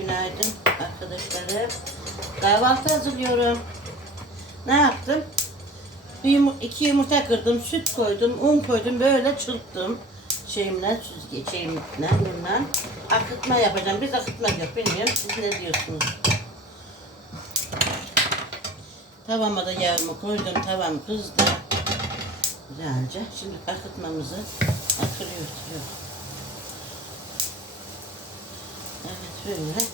Günaydın arkadaşlarım. Kahvaltı hazırlıyorum. Ne yaptım? Bir yumu- iki yumurta kırdım, süt koydum, un koydum, böyle çırptım. Şeyimle, süzge şeyimle, bundan. Akıtma yapacağım. Biz akıtma yok, bilmiyorum. Siz ne diyorsunuz? Tavama da yağımı koydum, tavam kızdı. Güzelce. Şimdi akıtmamızı akırıyoruz. Yok. Evet, böyle.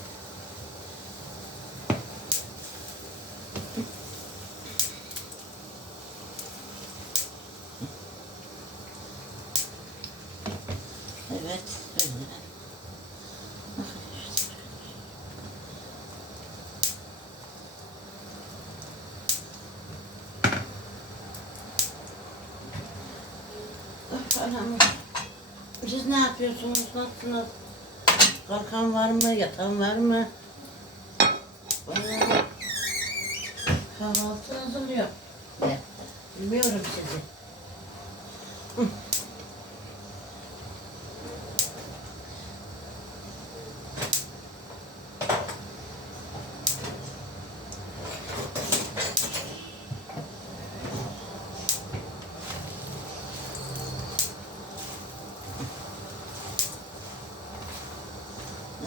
Evet, böyle. Anam. Siz ne yapıyorsunuz? Nasılsınız? Kalkan var mı? Yatan var mı? Bana kahvaltı hazırlıyor. Ne? Bilmiyorum sizi. Hı.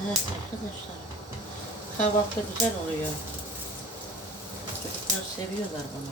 Evet arkadaşlar. Kahvaltı güzel oluyor. Çocuklar seviyorlar bunu.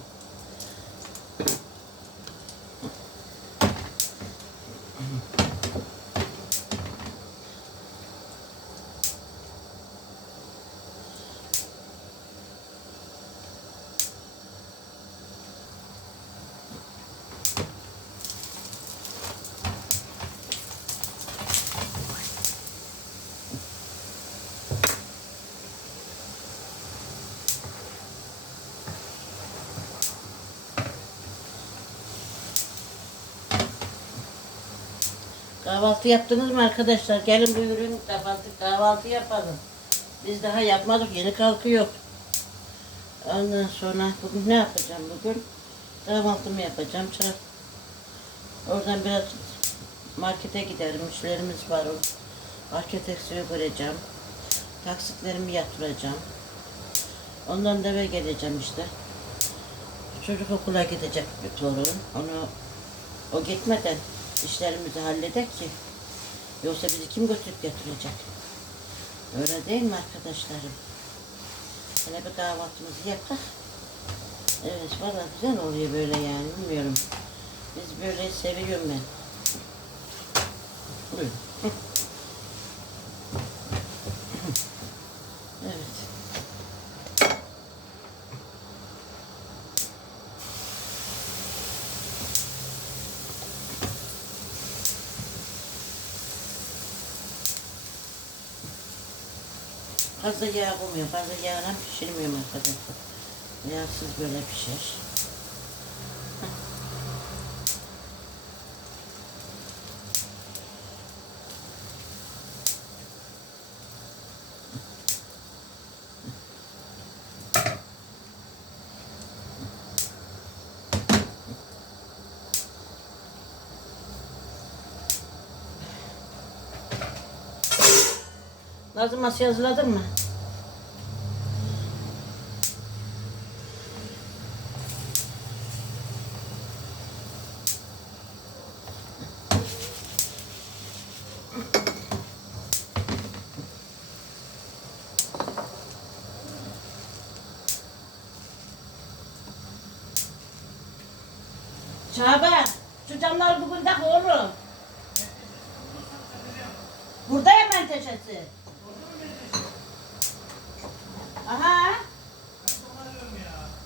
Kahvaltı yaptınız mı arkadaşlar? Gelin buyurun kahvaltı, kahvaltı yapalım. Biz daha yapmadık, yeni kalkıyor. Ondan sonra bugün ne yapacağım bugün? Kahvaltımı yapacağım. Çay. Oradan biraz markete giderim. Müşterimiz var. Market eksiği göreceğim. Taksitlerimi yatıracağım. Ondan da eve geleceğim işte. Çocuk okula gidecek bir torun. Onu o gitmeden işlerimizi halledek ki. Yoksa bizi kim götürüp götürecek? Öyle değil mi arkadaşlarım? Hele bir kahvaltımızı yaptık. Evet valla güzel oluyor böyle yani bilmiyorum. Biz böyle seviyorum ben. Buyurun. Evet. Fazla yağ koymuyorum. Fazla yağla pişirmiyorum arkadaşlar. Yağsız böyle pişer. Nazım masayı hazırladın mı? Şaban, şu camları bugün tak oğlum. Burada ya menteşesi. Aha.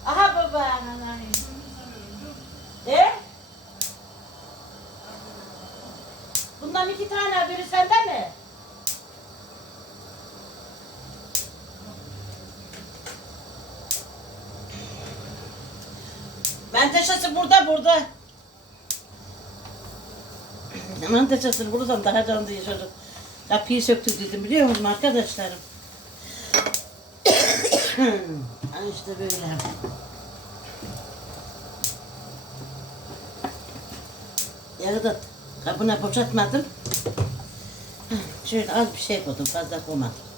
Aha baba. E? Bundan iki tane biri sende mi? Menteşesi burada burada. Menteşesi buradan daha canlı çocuk. Kapıyı söktü dedim biliyor musun arkadaşlarım? İşte böyle. Yağı da kabına boşaltmadım. Şöyle az bir şey koydum fazla koymadım.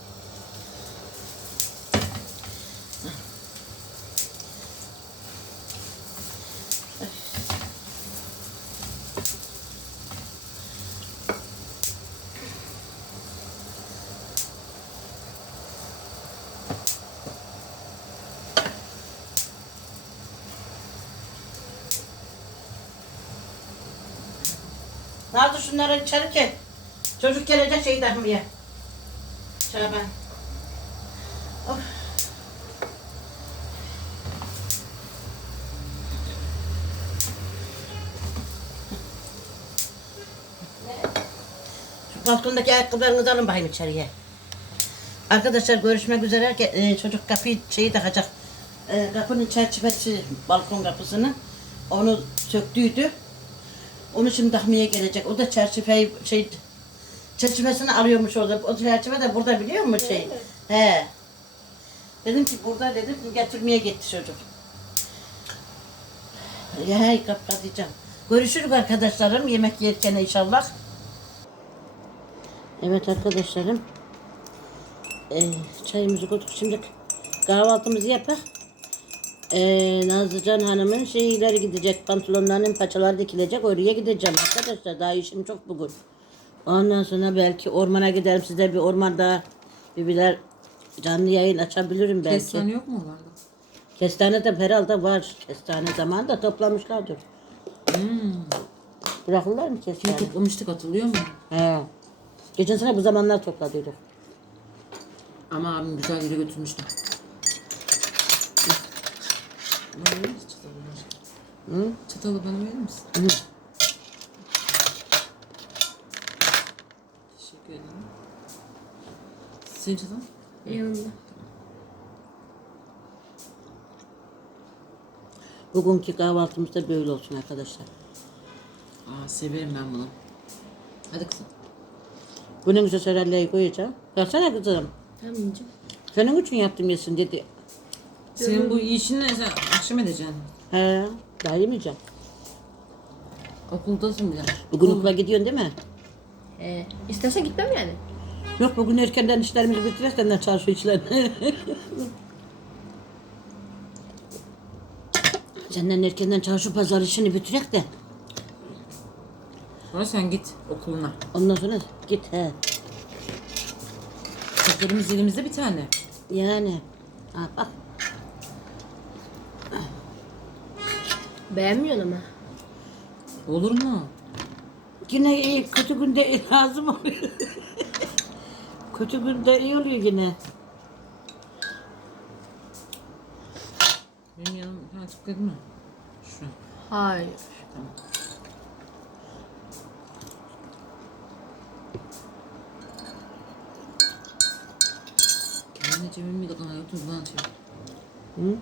Nazlı şunları içeri çek. Çocuk gelecek şey dahmaya. Şaban. Of. Şu balkondaki ayakkabılarınızı alın bakayım içeriye. Arkadaşlar görüşmek üzere. E, çocuk kapıyı şeyi takacak. E, kapının çerçevesi balkon kapısını. Onu söktüydü. Onu şimdi takmaya gelecek. O da çerçeveyi şey çerçevesini arıyormuş orada. O çerçeve de burada biliyor musun şey? He. Dedim ki burada dedim getirmeye gitti çocuk. Ya hey kapatacağım. Görüşürüz arkadaşlarım yemek yerken inşallah. Evet arkadaşlarım. Ee, çayımızı koyduk. Şimdi kahvaltımızı yapak. Ee, Nazlıcan Hanım'ın şeyleri gidecek. Pantolonlarının paçaları dikilecek. Oraya gideceğim arkadaşlar. Daha işim çok bugün. Ondan sonra belki ormana giderim. Size bir ormanda bir birer canlı yayın açabilirim belki. Kestane yok mu vardı? Kestane de herhalde var. Kestane zamanında toplamışlardır. Hmm. Bırakırlar mı kestane? toplamıştık hatırlıyor musun? He. Geçen sene bu zamanlar topladıydık. Ama abim güzel yere götürmüştü. Bana verir misin çatalı? Hı? Çatalı bana verir misin? Hı. Teşekkür ederim. Senin çatalın? Yanımda. Bugünkü kahvaltımız da böyle olsun arkadaşlar. Aa severim ben bunu. Hadi kızım. Bunun üstüne sarellayı koyacağım. Versene kızım. Tamam yiyeceğim. Senin için yaptım yesin dedi. Senin bu işini sen akşam edeceksin. He. Daha yemeyeceğim. Okuldasın bir de. Bugün okula gidiyorsun değil mi? Ee, istersen gitmem yani. Yok bugün erkenden işlerimizi bitiririz senden çarşı işlerini. Senden erkenden çarşı pazar işini bitirek de. Sonra sen git okuluna. Ondan sonra git he. Kızlarımız elimizde bir tane. Yani. Ha, bak. Beğenmiyorsun ama. Olur mu? Yine iyi, kötü günde lazım oluyor. kötü günde iyi oluyor yine. Benim yanım sen tıkladın mı? Şu. Hayır. Tamam. Kendine cebim mi dokan hayatım bana çevir. Hı?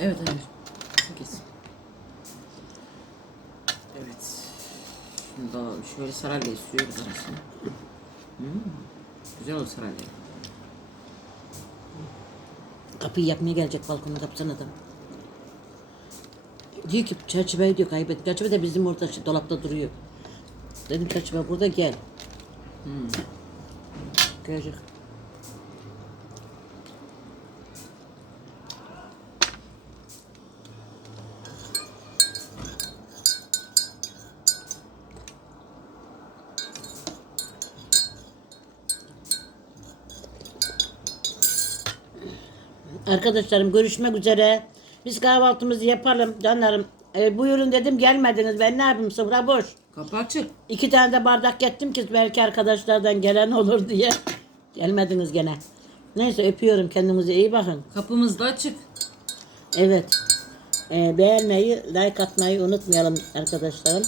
Evet hayır. Kes. Evet. Şimdi şöyle saralyayı sürüyoruz arasına. Hmm. Güzel oldu saralya. Kapıyı yapmaya gelecek balkonun kapısına da. Diyor ki çerçeveyi diyor kaybettik. Çerçeve de bizim orada şey, dolapta duruyor. Dedim çerçeve burada gel. Hmm. Görecek. Arkadaşlarım görüşmek üzere. Biz kahvaltımızı yapalım canlarım. E, buyurun dedim gelmediniz. Ben ne yapayım sıfıra boş. Kapı açık. İki tane de bardak gettim ki belki arkadaşlardan gelen olur diye. Gelmediniz gene. Neyse öpüyorum kendinize iyi bakın. Kapımız da açık. Evet. Ee, beğenmeyi, like atmayı unutmayalım arkadaşlarım.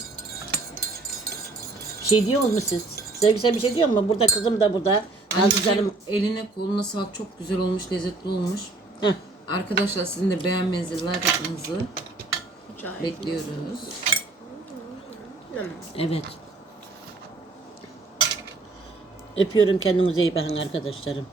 Bir şey diyor musunuz siz? Sevgi sen bir şey diyor mu? Burada kızım da burada. Nazlı Anneciğim canım. eline koluna sağlık çok güzel olmuş, lezzetli olmuş. Heh. Arkadaşlar sizin de beğenmenizi, like atmanızı Çay. bekliyoruz. Evet. Öpüyorum kendinize iyi bakın arkadaşlarım.